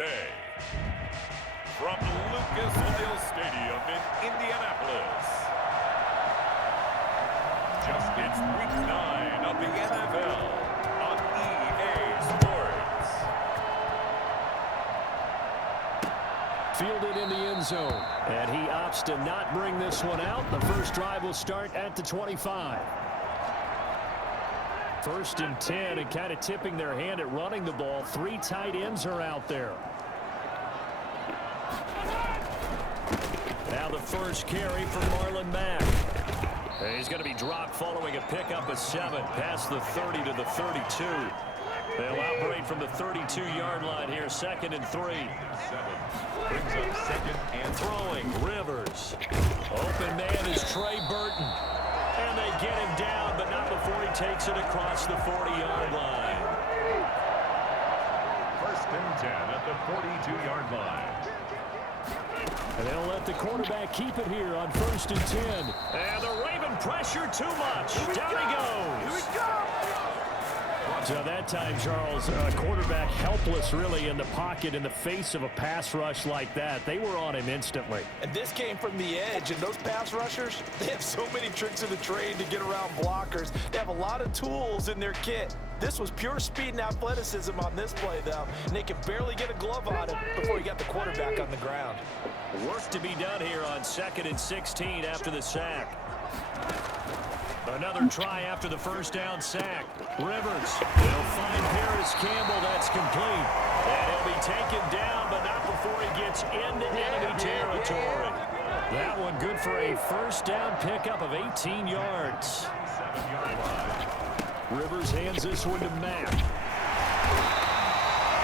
today. From Lucas Oil Stadium in Indianapolis. It's week 9 of the NFL on EA Sports. Fielded in the end zone, and he opts to not bring this one out. The first drive will start at the 25. 1st and 10, and kind of tipping their hand at running the ball. 3 tight ends are out there. Now the first carry for Marlon Mack. And he's going to be dropped following a pickup of 7 past the 30 to the 32. They'll operate from the 32-yard line here, 2nd and 3. Brings up 2nd and throwing. Rivers. Open man is Trey Burton. And they get him down, but not before he takes it across the 40-yard line. 1st and 10 at the 42-yard line. And they'll let the quarterback keep it here on 1st and 10. And the Raven pressure too much. Down he goes. Here we go. So that time, Charles, quarterback helpless really in the pocket in the face of a pass rush like that. They were on him instantly. And this came from the edge, and those pass rushers, they have so many tricks of the trade to get around blockers. They have a lot of tools in their kit. This was pure speed and athleticism on this play, though, and they could barely get a glove on him before he got the quarterback on the ground. Work to be done here on 2nd and 16 after the sack. Another try after the first down sack. Rivers, they'll find Paris Campbell. That's complete. And he'll be taken down, but not before he gets into enemy territory. That one good for a first down pickup of 18 yards. Rivers hands this one to Mack.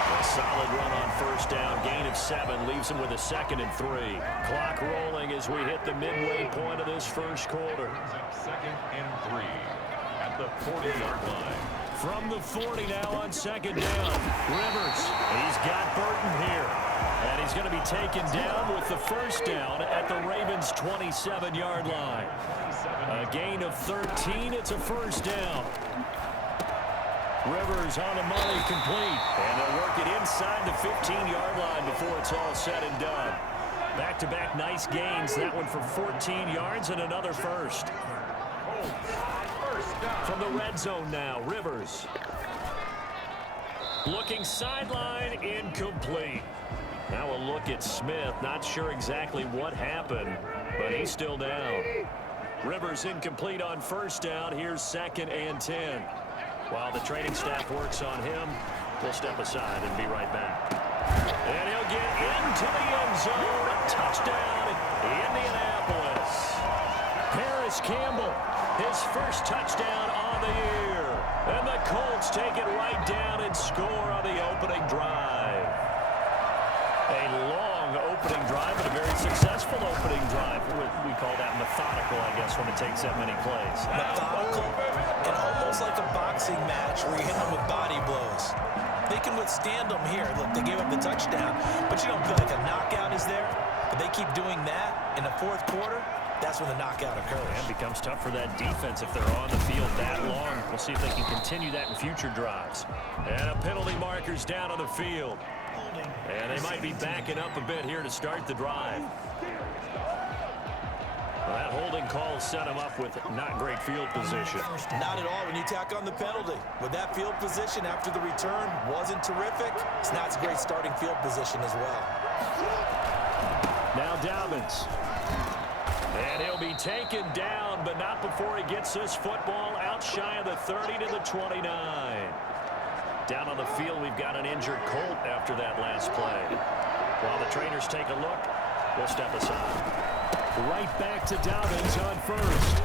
A solid run on first down. Gain of 7 leaves him with a 2nd and 3. Clock rolling as we hit the midway point of this first quarter. 2nd and 3 at the 40-yard line. From the 40 now on 2nd down. Rivers, he's got Burton here. And he's going to be taken down with the first down at the Ravens' 27-yard line. A gain of 13. It's a first down. Rivers on the money, complete. And they'll work it inside the 15-yard line before it's all said and done. Back-to-back nice gains. That one for 14 yards and another first. From the red zone now, Rivers. Looking sideline, incomplete. Now a look at Smith. Not sure exactly what happened, but he's still down. Rivers incomplete on first down. Here's 2nd and 10. While the training staff works on him, we'll step aside and be right back. And he'll get into the end zone. A touchdown, Indianapolis. Paris Campbell, his first touchdown on the year. And the Colts take it right down and score on the opening drive. A long opening drive and a very successful opening drive. We call that methodical, I guess, when it takes that many plays. Methodical and almost like a boxing match where you hit them with body blows. They can withstand them here. Look, they gave up the touchdown, but you don't feel like a knockout is there. But they keep doing that in the 4th quarter. That's when the knockout occurs. And it becomes tough for that defense if they're on the field that long. We'll see if they can continue that in future drives. And a penalty marker's down on the field. And they might be backing up a bit here to start the drive. Well, that holding call set him up with not great field position. Not at all when you tack on the penalty. With that field position after the return wasn't terrific, it's not a great starting field position as well. Now Dobbins. And he'll be taken down, but not before he gets this football out shy of the 30 to the 29. Down on the field, we've got an injured Colt after that last play. While the trainers take a look, we'll step aside. Right back to Dobbins on first.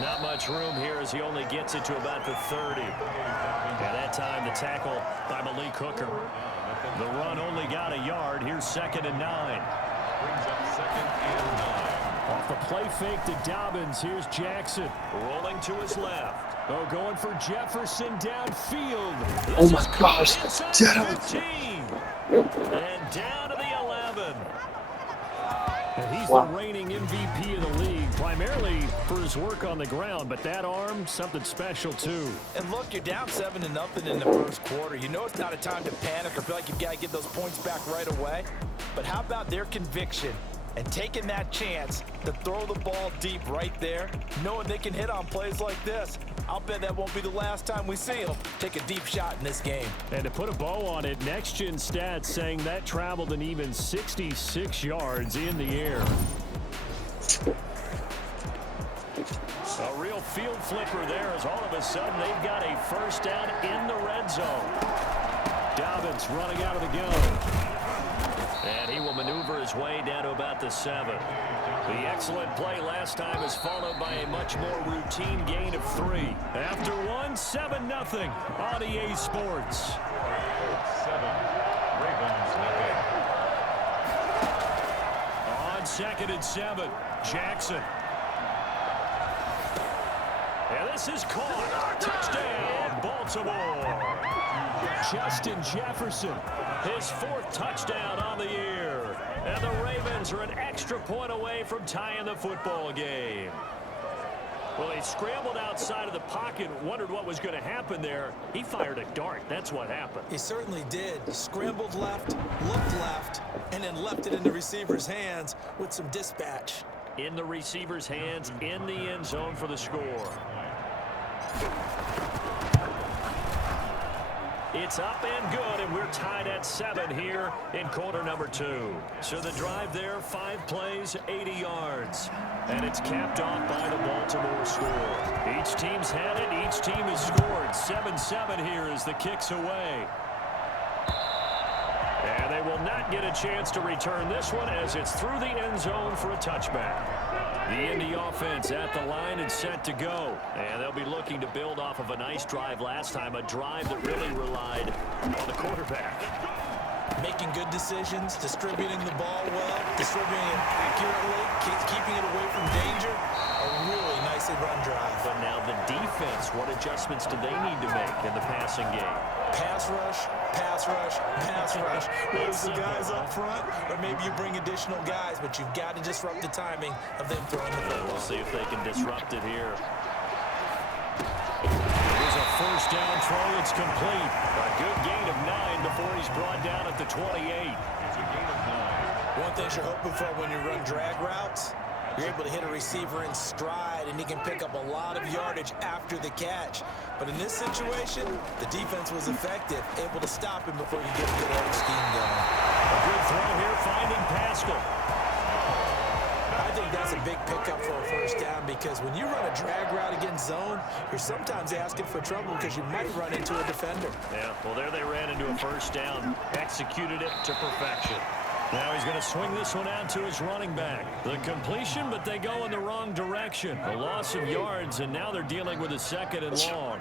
Not much room here as he only gets it to about the 30. At that time, the tackle by Malik Hooker. The run only got a yard. Here's 2nd and 9. Brings up 2nd and 9. Off the play fake to Dobbins. Here's Jackson rolling to his left. Oh, going for Jefferson downfield. Oh my gosh, down. 15. And down to the 11. And he's the reigning MVP of the league. primarily for his work on the ground, but that arm, something special too. And look, you're down 7-0 in the first quarter. You know it's not a time to panic or feel like you've got to get those points back right away. But how about their conviction and taking that chance to throw the ball deep right there, knowing they can hit on plays like this? I'll bet that won't be the last time we see them take a deep shot in this game. And to put a bow on it, Next Gen Stats saying that traveled an even 66 yards in the air. A real field flipper there as all of a sudden they've got a first down in the red zone. Dobbins running out of the gun. And he will maneuver his way down to about the 7. The excellent play last time is followed by a much more routine gain of 3. After one, 7-0 on EA Sports. 7. Ravens nothing. On 2nd and 7, Jackson. And this is caught. Touchdown, Baltimore. Justin Jefferson, his 4th touchdown on the year. And the Ravens are an extra point away from tying the football game. Well, he scrambled outside of the pocket, wondered what was going to happen there. He fired a dart. That's what happened. He certainly did. Scrambled left, looked left, and then left it in the receiver's hands with some dispatch. In the receiver's hands, in the end zone for the score. It's up and good, and we're tied at 7 here in quarter number 2. So the drive there, 5 plays, 80 yards. And it's capped off by the Baltimore score. Each team's had it. Each team has scored. 7-7 here as the kick's away. And they will not get a chance to return this one as it's through the end zone for a touchback. The Indy offense at the line and set to go. And they'll be looking to build off of a nice drive last time, a drive that really relied on the quarterback. Making good decisions, distributing the ball well, distributing it accurately, keeping it away from danger. A really nicely run drive. But now the defense, what adjustments do they need to make in the passing game? Pass rush, pass rush, pass rush. There's the guys up front, or maybe you bring additional guys, but you've got to disrupt the timing of them throwing the football. We'll see if they can disrupt it here. Here's a first down throw. It's complete. A good gain of 9 before he's brought down at the 28. It's a gain of 9. One thing you're hoping for when you run drag routes, you're able to hit a receiver in stride, and he can pick up a lot of yardage after the catch. But in this situation, the defense was effective, able to stop him before you get a good edge scheme going. A good throw here, finding Pascal. I think that's a big pickup for a first down because when you run a drag route against zone, you're sometimes asking for trouble because you might run into a defender. Yeah, well, there they ran into a first down, executed it to perfection. Now he's going to swing this one out to his running back. The completion, but they go in the wrong direction. A loss of yards, and now they're dealing with a 2nd and long.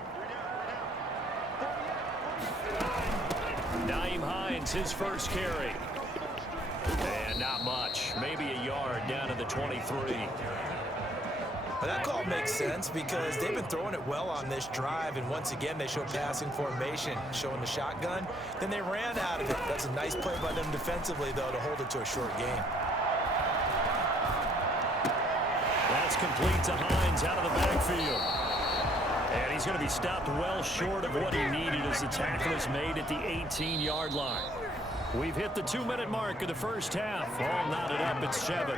Nyheim Hines, his first carry. And not much. Maybe a yard down to the 23. But that call makes sense because they've been throwing it well on this drive, and once again they show passing formation, showing the shotgun. Then they ran out of it. That's a nice play by them defensively, though, to hold it to a short game. That's complete to Hines out of the backfield. And he's going to be stopped well short of what he needed as the tackle is made at the 18-yard line. We've hit the 2-minute mark of the first half. All knotted up at 7.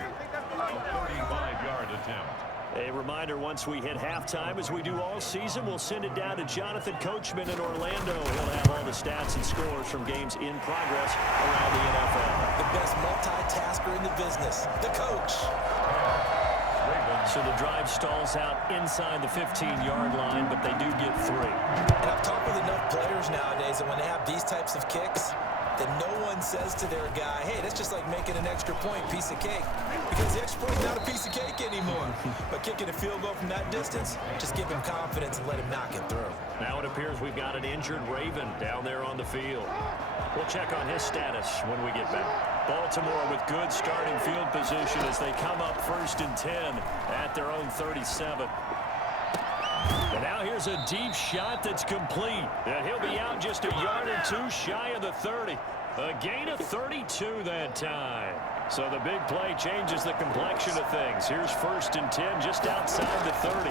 35-yard attempt. A reminder, once we hit halftime, as we do all season, we'll send it down to Jonathan Coachman in Orlando. He'll have all the stats and scores from games in progress around the NFL. The best multitasker in the business, the coach. So the drive stalls out inside the 15-yard line, but they do get 3. And I've talked with enough players nowadays that when they have these types of kicks, that no one says to their guy, hey, that's just like making an extra point, piece of cake. Because the extra point is not a piece of cake anymore. But kicking a field goal from that distance, just give him confidence and let him knock it through. Now it appears we've got an injured Raven down there on the field. We'll check on his status when we get back. Baltimore with good starting field position as they come up 1st and 10 at their own 37. And now here's a deep shot that's complete. And he'll be out just a yard or 2 shy of the 30. A gain of 32 that time. So the big play changes the complexion of things. Here's 1st and 10 just outside the 30.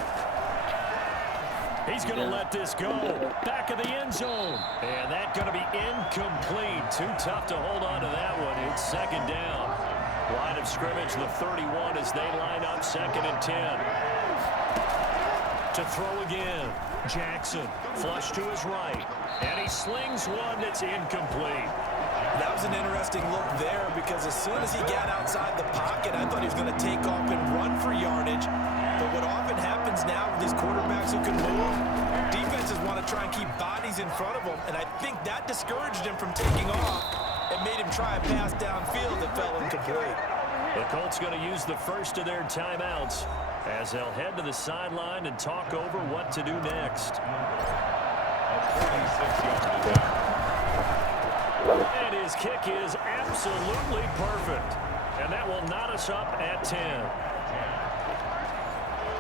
He's going to let this go. Back of the end zone. And that's going to be incomplete. Too tough to hold on to that one. It's 2nd down. Line of scrimmage, the 31 as they line up 2nd and 10. To throw again. Jackson flush to his right. And he slings one that's incomplete. That was an interesting look there because as soon as he got outside the pocket, I thought he was going to take off and run for yardage. But what often happens now with these quarterbacks who can move, defenses want to try and keep bodies in front of them, and I think that discouraged him from taking off and made him try a pass downfield that fell incomplete. The Colts going to use the first of their timeouts as they'll head to the sideline and talk over what to do next. And his kick is absolutely perfect. And that will knot us up at 10.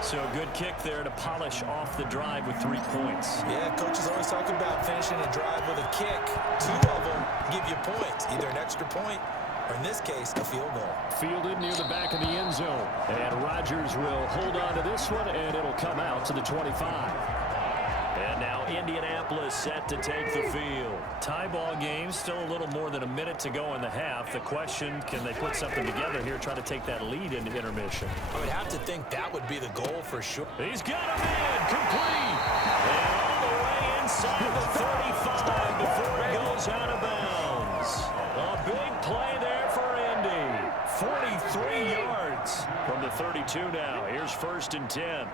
So a good kick there to polish off the drive with 3 points. Yeah, coaches always talk about finishing a drive with a kick. 2 of them give you points, either an extra point or, in this case, a field goal. Fielded near the back of the end zone. And Rodgers will hold on to this one, and it'll come out to the 25. And now Indianapolis set to take the field. Tie ball game, still a little more than a minute to go in the half. The question, can they put something together here, try to take that lead into intermission? I would have to think that would be the goal for sure. He's got him in, complete. And all the way inside the 35 before it goes out of bounds. A big play there for Indy. 43 yards from the 32 now. Here's 1st and 10.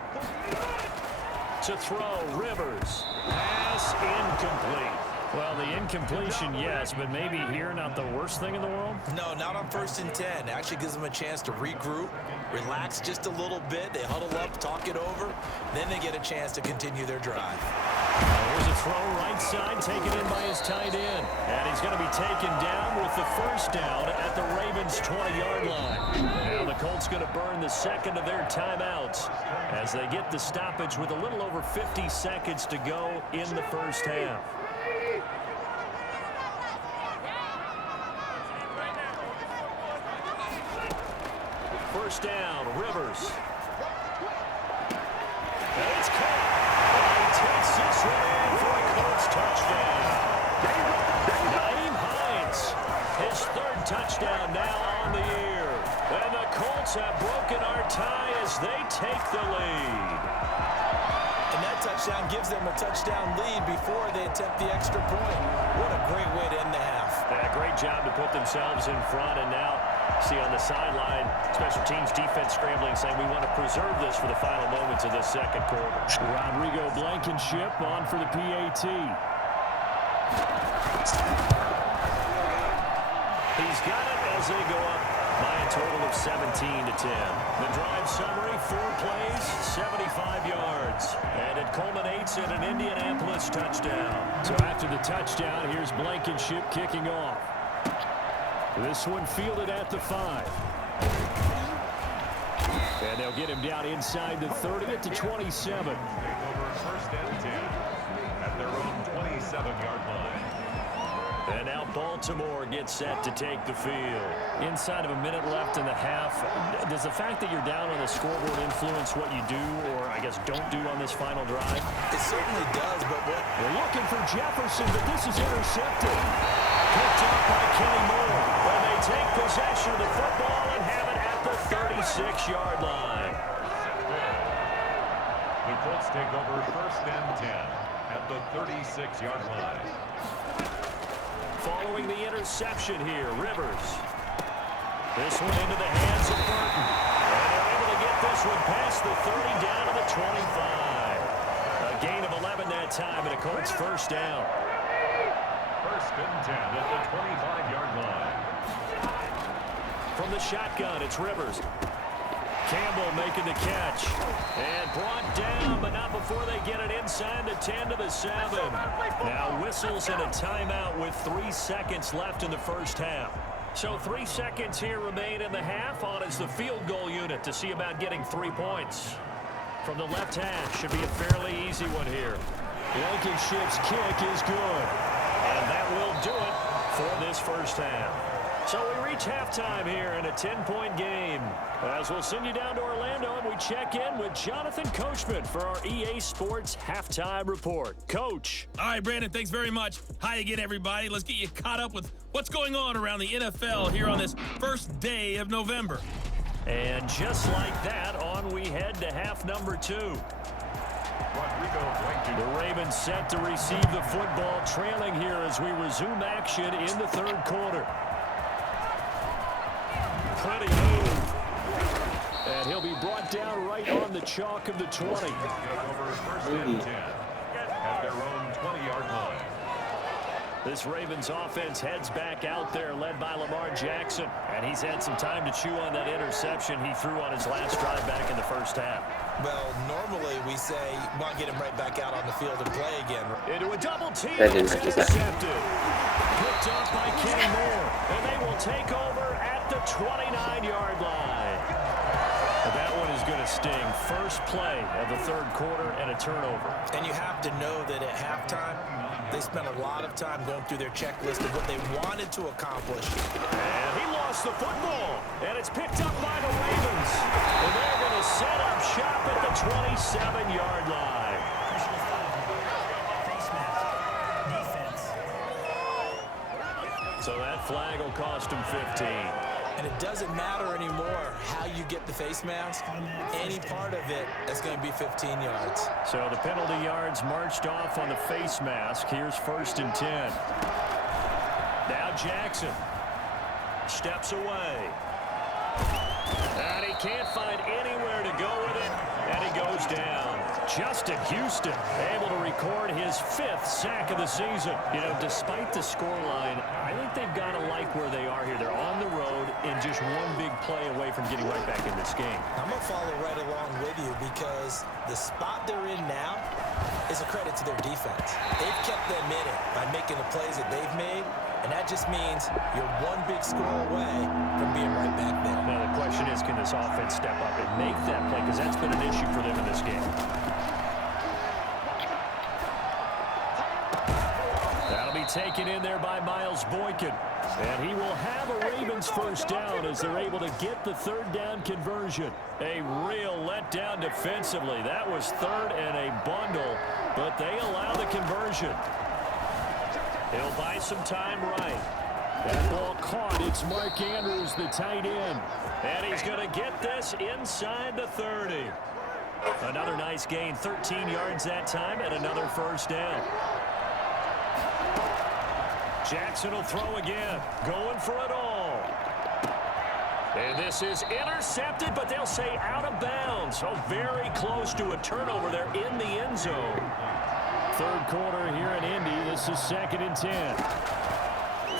To throw, Rivers. Pass incomplete. Well, the incompletion, yes, but maybe here not the worst thing in the world? No, not on 1st and 10. Actually gives them a chance to regroup, relax just a little bit. They huddle up, talk it over. Then they get a chance to continue their drive. Here's a throw right side, taken in by his tight end. And he's going to be taken down with the 1st down at the Ravens' 20-yard line. Now the Colts going to burn the 2nd of their timeouts as they get the stoppage with a little over 50 seconds to go in the 1st half. First down, Rivers. And it's caught. He takes this one in for a Colts touchdown. Naeem Hines, his 3rd touchdown now on the year. And the Colts have broken our tie as they take the lead. And that touchdown gives them a touchdown lead before they attempt the extra point. What a great way to end the half. Yeah, great job to put themselves in front, and now see on the sideline, special teams defense scrambling, saying we want to preserve this for the final moments of this 2nd quarter. Rodrigo Blankenship on for the PAT. He's got it as they go up by a total of 17-10. The drive summary, 4 plays, 75 yards. And it culminates in an Indianapolis touchdown. So after the touchdown, here's Blankenship kicking off. This one fielded at the 5. And they'll get him down inside the 30 at the 27. Take over 1st and 10 at their own 27-yard line. And now Baltimore gets set to take the field. Inside of a minute left in the half, does the fact that you're down on the scoreboard influence what you do, or I guess don't do on this final drive? It certainly does, but what... They're looking for Jefferson, but this is intercepted. Picked up by Kenny Moore. When they take possession of the football and have it at the 36-yard line. The Colts take over 1st and 10 at the 36-yard line. Following the interception here, Rivers. This one into the hands of Burton. And they're able to get this one past the 30 down to the 25. A gain of 11 that time and a Colts 1st down. 1st and 10 at the 25-yard line. From the shotgun, it's Rivers. Campbell making the catch. And brought down, but not before they get it inside the 10 to the 7. Now whistles and a timeout with 3 seconds left in the 1st half. So 3 seconds here remain in the half. On is the field goal unit to see about getting 3 points. From the left hash, should be a fairly easy one here. Blankenship's kick is good. And that will do it for this this first half. So we reach halftime here in a 10-point game. As we'll send you down to Orlando, and we check in with Jonathan Coachman for our EA Sports Halftime Report. Coach. All right, Brandon, thanks very much. Hi again, everybody. Let's get you caught up with what's going on around the NFL here on this first day of November. And just like that, on we head to half number 2. The Ravens set to receive the football, trailing here as we resume action in the third quarter. Plenty move. And he'll be brought down right on the chalk of the 20. At their own 20-yard line. This Ravens offense heads back out there, led by Lamar Jackson. And he's had some time to chew on that interception he threw on his last drive back in the first half. Well, normally we say, well, get him right back out on the field and play again. Into a double team. That didn't It's hurt his head. intercepted. Picked up by Kenny Moore. And they will take over at the 29-yard line. But that one is going to sting. First play of the third quarter and a turnover. And you have to know that at halftime, they spent a lot of time going through their checklist of what they wanted to accomplish. And he lost the football. And it's picked up by the Ravens. And they're going to set up shop at the 27-yard line. So that flag will cost him 15. And it doesn't matter anymore how you get the face mask. Any part of it is going to be 15 yards. So the penalty yards marched off on the face mask. Here's 1st and 10. Now Jackson steps away. And he can't find anywhere to go with it. And he goes down. Justin Houston able to record his 5th sack of the season. You know, despite the scoreline, I think they've got to like where they are here. They're on the road and just one big play away from getting right back in this game. I'm going to follow right along with you because the spot they're in now is a credit to their defense. They've kept them in it by making the plays that they've made, and that just means you're one big score away from being right back there. Now the question is, can this offense step up and make that play? Because that's been an issue for them in this game. That'll be taken in there by Miles Boykin. And he will have a Ravens first down as they're able to get the third down conversion. A real letdown defensively. That was 3rd and a bundle, but they allow the conversion. He'll buy some time right. That ball caught. It's Mark Andrews, the tight end. And he's going to get this inside the 30. Another nice gain, 13 yards that time, and another first down. Jackson will throw again, going for it all. And this is intercepted, but they'll say out of bounds. So very close to a turnover there in the end zone. Third quarter here in Indy. This is 2nd and 10.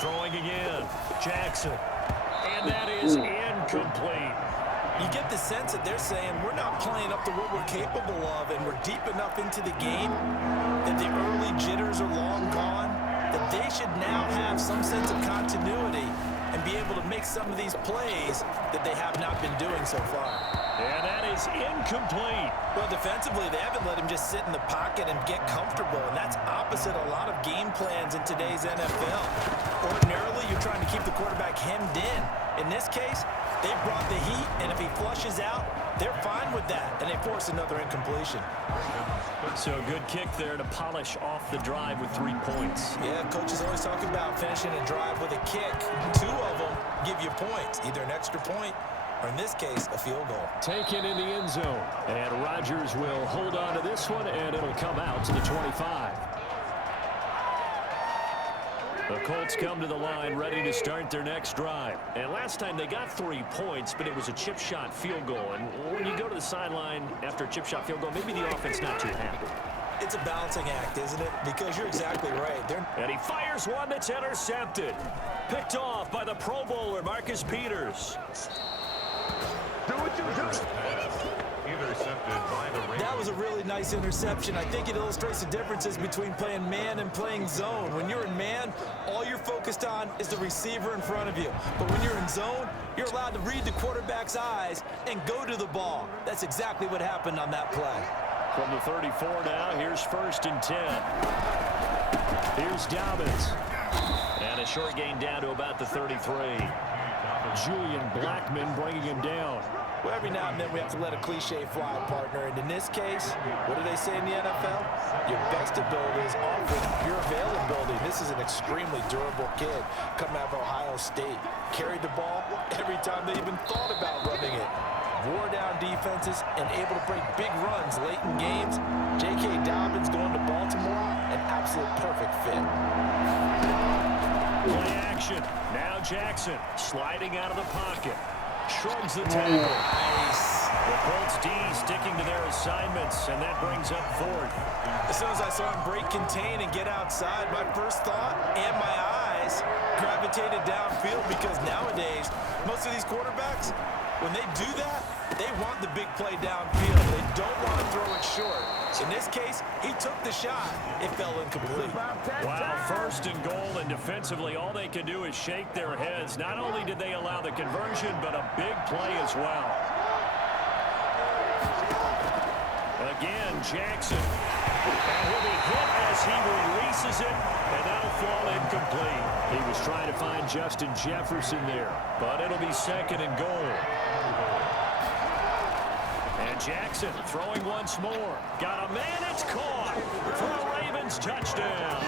Throwing again. Jackson. And that is incomplete. You get the sense that they're saying we're not playing up to what we're capable of, and we're deep enough into the game that the early jitters are long gone, that they should now have some sense of continuity and be able to make some of these plays that they have not been doing so far. And that is incomplete. Well, defensively, they haven't let him just sit in the pocket and get comfortable, and that's opposite a lot of game plans in today's NFL. Ordinarily, you're trying to keep the quarterback hemmed in. In this case, they brought the heat, and if he flushes out, they're fine with that, and they force another incompletion. So good kick there to polish off the drive with 3 points. Yeah, coaches always talk about finishing a drive with a kick. 2 of them give you points, either an extra point or, in this case, a field goal. Taken in the end zone. And Rodgers will hold on to this one, and it'll come out to the 25. The Colts come to the line ready to start their next drive. And last time they got 3 points, but it was a chip shot field goal. And when you go to the sideline after a chip shot field goal, maybe the offense not too happy. It's a balancing act, isn't it? Because you're exactly right. And he fires one that's intercepted. Picked off by the Pro Bowler, Marcus Peters. Do what you do. Intercepted by the Ravens. That was a really nice interception. I think it illustrates the differences between playing man and playing zone. When you're in man, all you're focused on is the receiver in front of you. But when you're in zone, you're allowed to read the quarterback's eyes and go to the ball. That's exactly what happened on that play. From the 34 now, here's 1st and 10. Here's Dobbins. And And a short gain down to about the 33. Julian Blackmon bringing him down. Well, every now and then we have to let a cliche fly, partner. And in this case, what do they say in the NFL? Your best ability is often your availability. This is an extremely durable kid coming out of Ohio State. Carried the ball every time they even thought about running it. Wore down defenses and able to break big runs late in games. J.K. Dobbins going to Baltimore, an absolute perfect fit. Play action. Now Jackson sliding out of the pocket. Shrugs the tackle. Nice. The Colts D sticking to their assignments, and that brings up fourth. As soon as I saw him break contain and get outside, my first thought and my eyes gravitated downfield, because nowadays, most of these quarterbacks, when they do that, they want the big play downfield. They don't want to throw it short. In this case, he took the shot. It fell incomplete. Wow, first and goal, and defensively, all they can do is shake their heads. Not only did they allow the conversion, but a big play as well. Again, Jackson. And he'll be hit as he releases it, and that'll fall incomplete. He was trying to find Justin Jefferson there, but it'll be second and goal. And Jackson throwing once more. Got a man, it's caught for a Ravens touchdown.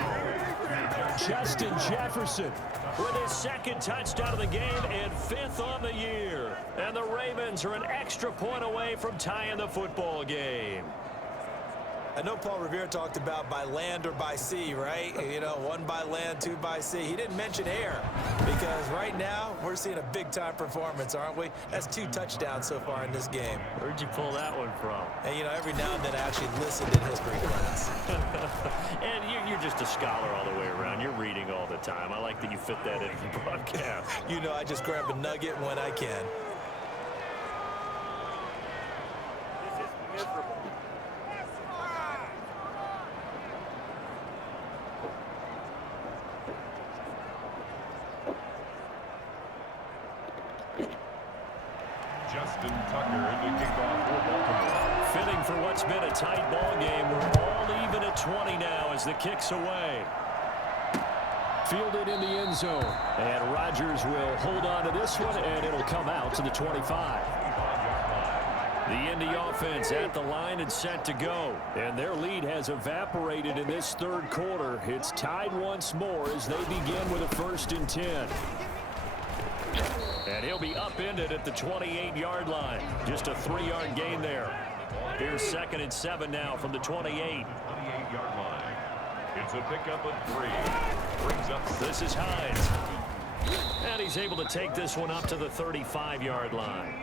Justin Jefferson with his second touchdown of the game and fifth on the year. And the Ravens are an extra point away from tying the football game. I know Paul Revere talked about by land or by sea, right? You know, one by land, two by sea. He didn't mention air, because right now we're seeing a big-time performance, aren't we? That's 2 touchdowns so far in this game. Where'd you pull that one from? And, you know, every now and then I actually listened in history class. And you're just a scholar all the way around. You're reading all the time. I like that you fit that in the broadcast. You know, I just grab a nugget when I can. This is miserable. Justin Tucker to kick off for Baltimore. Fitting for what's been a tight ball game. We're all even at 20 now as the kick's away. Fielded in the end zone. And Rodgers will hold on to this one, and it'll come out to the 25. The Indy offense at the line and set to go. And their lead has evaporated in this third quarter. It's tied once more as they begin with a 1st and 10. And he'll be upended at the 28-yard line. Just a 3-yard gain there. Here's 2nd and 7 now from the 28. 28-yard line. It's a pickup of 3. Brings up 6. This is Hines. And he's able to take this one up to the 35-yard line.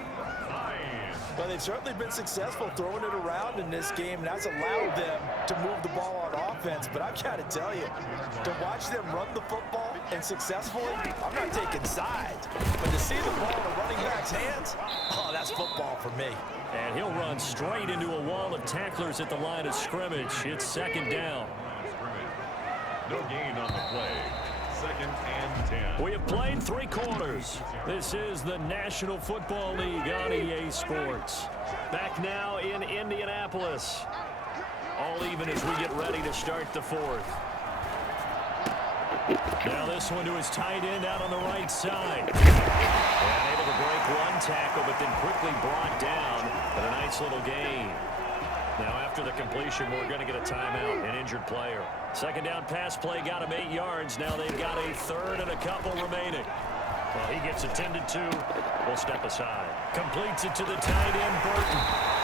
Well, they've certainly been successful throwing it around in this game, and that's allowed them to move the ball on offense. But I've got to tell you, to watch them run the football and successfully, I'm not taking sides. But to see the ball in a running back's hands, oh, that's football for me. And he'll run straight into a wall of tacklers at the line of scrimmage. It's 2nd down. No gain on the play. 2nd and 10. We have played 3 quarters. This is the National Football League on EA Sports. Back now in Indianapolis. All even as we get ready to start the 4th. Now this one to his tight end out on the right side. And able to break one tackle, but then quickly brought down. But a nice little gain. Now after the completion, we're going to get a timeout, an injured player. 2nd down pass play got him 8 yards. Now they've got a 3rd and a couple remaining. Well, he gets attended to. We'll step aside. Completes it to the tight end, Burton.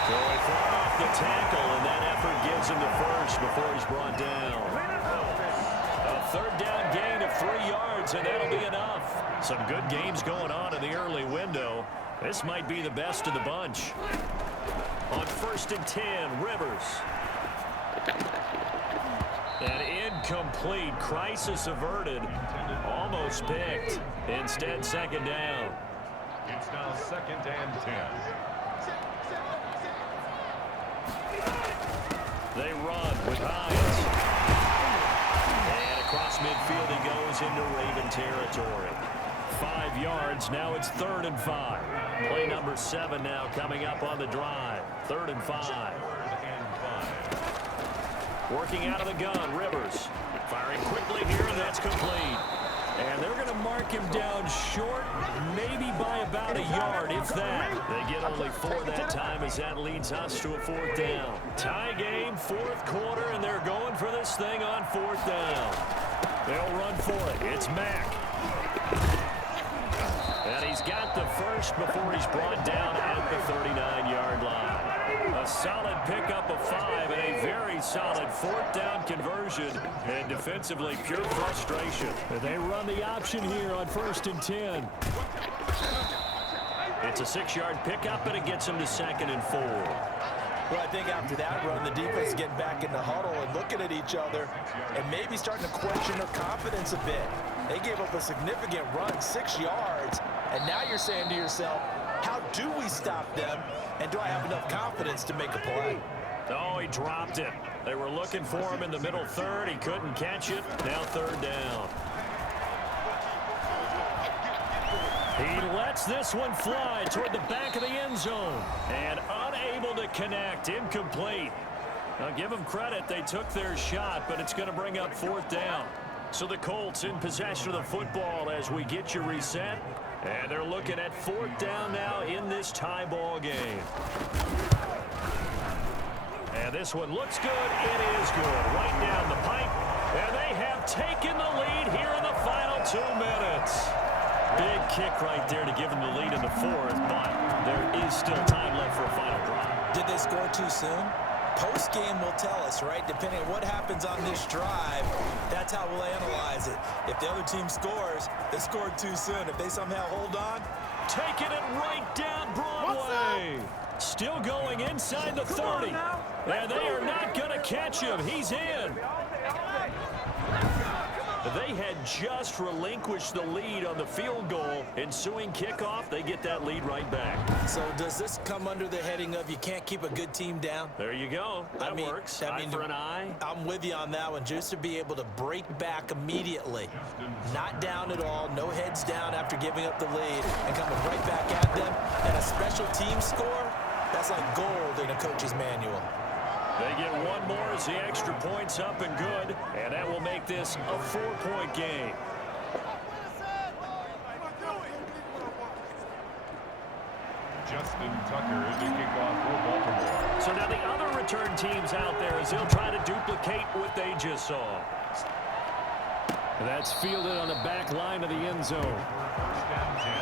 So he fought off the tackle, and that effort gives him the 1st before he's brought down. A 3rd down gain of 3 yards, and that'll be enough. Some good games going on in the early window. This might be the best of the bunch. On 1st and 10, Rivers. And incomplete. Crisis averted. Almost picked. Instead, 2nd down. It's now 2nd and 10. They run with Hines. And across midfield he goes into Raven territory. 5 yards. Now it's 3rd and 5. Play number 7 now coming up on the drive. 3rd and 5. Working out of the gun, Rivers. Firing quickly here, and that's complete. And mark him down short, maybe by about a yard, if that. They get only 4 that time as that leads us to a 4th down. Tie game, 4th quarter, and they're going for this thing on 4th down. They'll run for it. It's Mack. And he's got the first before he's brought down at the 39-yard line. A solid pickup of 5 and a very solid 4th down conversion. And defensively, pure frustration. They run the option here on 1st and 10. It's a 6-yard pickup, and it gets him to 2nd and 4. Well, I think after that run, the defense is getting back in the huddle and looking at each other and maybe starting to question their confidence a bit. They gave up a significant run, 6 yards, and now you're saying to yourself, how do we stop them, and do I have enough confidence to make a play? Oh, he dropped it. They were looking for him in the middle third. He couldn't catch it. Now 3rd down. He lets this one fly toward the back of the end zone and unable to connect. Incomplete. Now give them credit. They took their shot, but it's going to bring up 4th down. So the Colts in possession of the football as we get you reset. And they're looking at 4th down now in this tie ball game. And this one looks good. It is good. Right down the pipe. And they have taken the lead here in the final 2 minutes. Big kick right there to give them the lead in the 4th, but there is still time left for a final drive. Did they score too soon? Post-game will tell us, right? Depending on what happens on this drive, that's how we'll analyze it. If the other team scores, they scored too soon. If they somehow hold on, taking it right down Broadway. Still going inside the 30. And they are not going to catch him. He's in. They had just relinquished the lead on the field goal. Ensuing kickoff, they get that lead right back. So does this come under the heading of you can't keep a good team down? There you go. That works. Eye for an eye. I'm with you on that one. Just to be able to break back immediately. Not down at all. No heads down after giving up the lead. And coming right back at them. And a special team score, that's like gold in a coach's manual. They get one more as the extra point's up and good, and that will make this a 4-point game. Justin Tucker is the kickoff for Baltimore. So now the other return teams out there as they'll try to duplicate what they just saw. That's fielded on the back line of the end zone. 1st and 10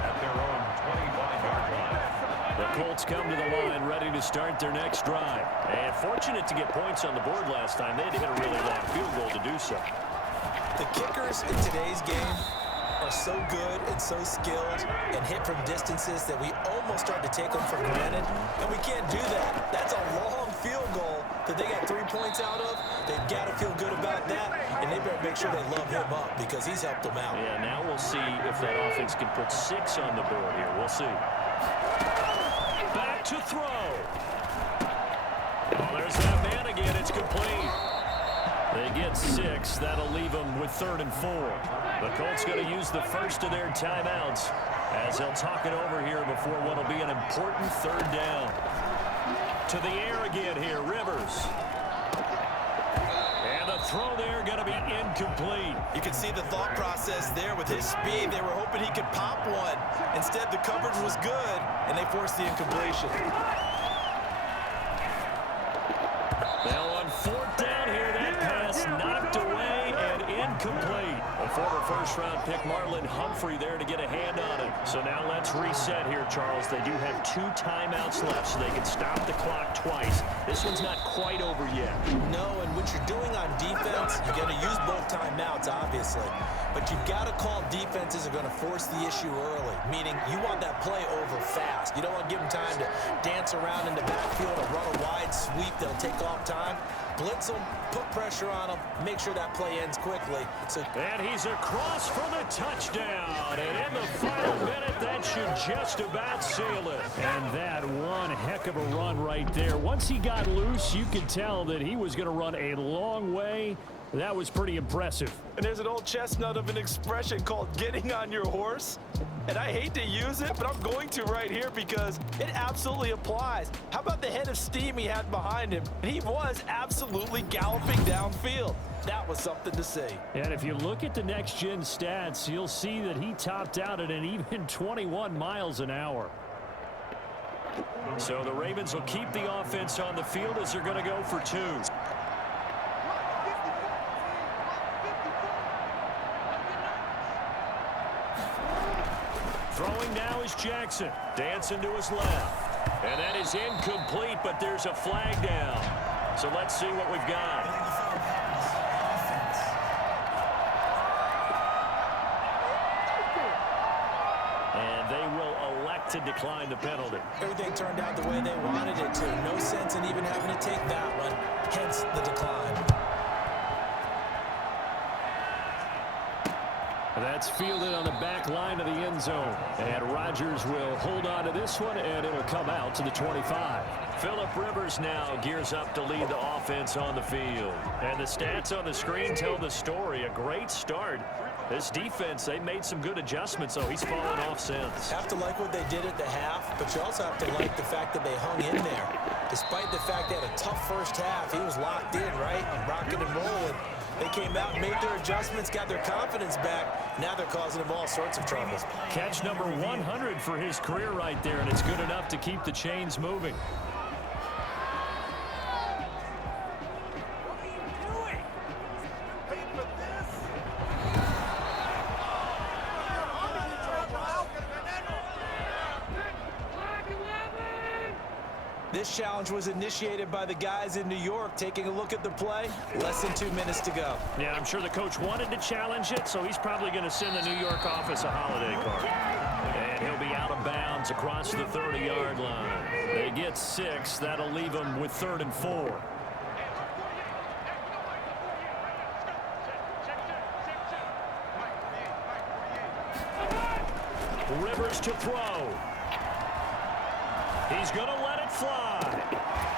at their own 25-yard line. The Colts come to the line ready to start their next drive. And fortunate to get points on the board last time. They had to hit a really long field goal to do so. The kickers in today's game are so good and so skilled and hit from distances that we almost start to take them for granted. And we can't do that. That's a long field goal that they got 3 points out of. They've got to feel good about that. And they better make sure they love him up because he's helped them out. Yeah, now we'll see if that offense can put 6 on the board here. We'll see. Back to throw. Oh, there's that man again. It's complete. They get 6. That'll leave them with 3rd and 4. The Colts going to use the first of their timeouts as they'll talk it over here before what will be an important 3rd down. To the air again here, Rivers. And the throw there going to be incomplete. You can see the thought process there with his speed. They were hoping he could pop one. Instead, the coverage was good, and they forced the incompletion. Now on 4th down here, that pass knocked away and incomplete. A former first-round pick, Marlon Humphrey, there to get a hand on it. So now let's reset here, Charles. They do have 2 timeouts left, so they can stop the clock twice. This one's not quite over yet. No, and what you're doing on defense, you got to use both timeouts, obviously. But you've got to call defenses are going to force the issue early, meaning you want that play over fast. You don't want to give them time to dance around in the backfield or run a wide sweep that'll take off time. Blitz them, put pressure on them, make sure that play ends quickly. And he's across for the touchdown. And in the final minute, that should just about seal it. And that one heck of a run right there. Once he got loose, you could tell that he was going to run a long way. That was pretty impressive. And there's an old chestnut of an expression called getting on your horse. And I hate to use it, but I'm going to right here because it absolutely applies. How about the head of steam he had behind him? He was absolutely galloping downfield. That was something to see. And if you look at the next-gen stats, you'll see that he topped out at an even 21 miles an hour. So the Ravens will keep the offense on the field as they're going to go for 2. Throwing now is Jackson. Dancing to his left. And that is incomplete, but there's a flag down. So let's see what we've got. And they will elect to decline the penalty. Everything turned out the way they wanted it to. No sense in even having to take that one. Hence the decline. That's fielded on the back line of the end zone. And Rodgers will hold on to this one, and it'll come out to the 25. Phillip Rivers now gears up to lead the offense on the field. And the stats on the screen tell the story. A great start. This defense, they made some good adjustments, so he's fallen off since. Have to like what they did at the half, but you also have to like the fact that they hung in there. Despite the fact they had a tough first half, he was locked in, right? Rocking and rolling. They came out and made their adjustments, got their confidence back. Now they're causing him all sorts of trouble. Catch number 100 for his career right there, and it's good enough to keep the chains moving. This challenge was initiated by the guys in New York. Taking a look at the play, less than 2 minutes to go. Yeah, I'm sure the coach wanted to challenge it, so he's probably going to send the New York office a holiday card. And he'll be out of bounds across the 30-yard line. They get 6. That'll leave them with 3rd and 4. Rivers to throw. He's going to let it fly.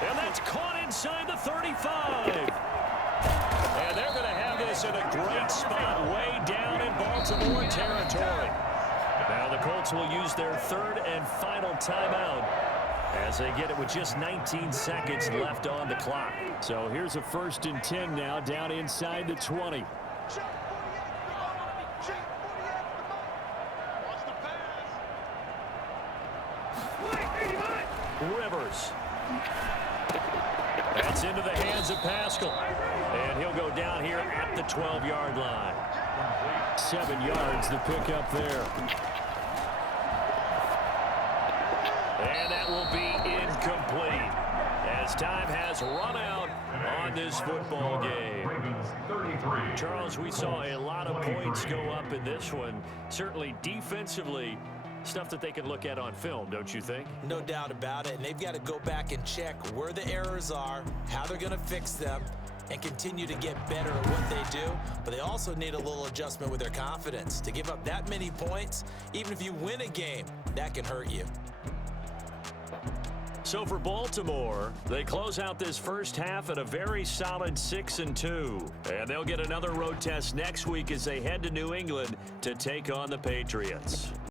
And that's caught inside the 35. And they're going to have this in a great spot way down in Baltimore territory. Now the Colts will use their 3rd and final timeout as they get it with just 19 seconds left on the clock. So here's a 1st and 10 now down inside the 20. Rivers. That's into the hands of Pascal. And he'll go down here at the 12-yard line. 7 yards to pick up there. And that will be incomplete as time has run out on this football game. Charles, we saw a lot of points go up in this one. Certainly defensively, stuff that they can look at on film, don't you think? No doubt about it. And they've got to go back and check where the errors are, how they're going to fix them, and continue to get better at what they do. But they also need a little adjustment with their confidence. To give up that many points, even if you win a game, that can hurt you. So for Baltimore, they close out this first half at a very solid 6-2. And they'll get another road test next week as they head to New England to take on the Patriots.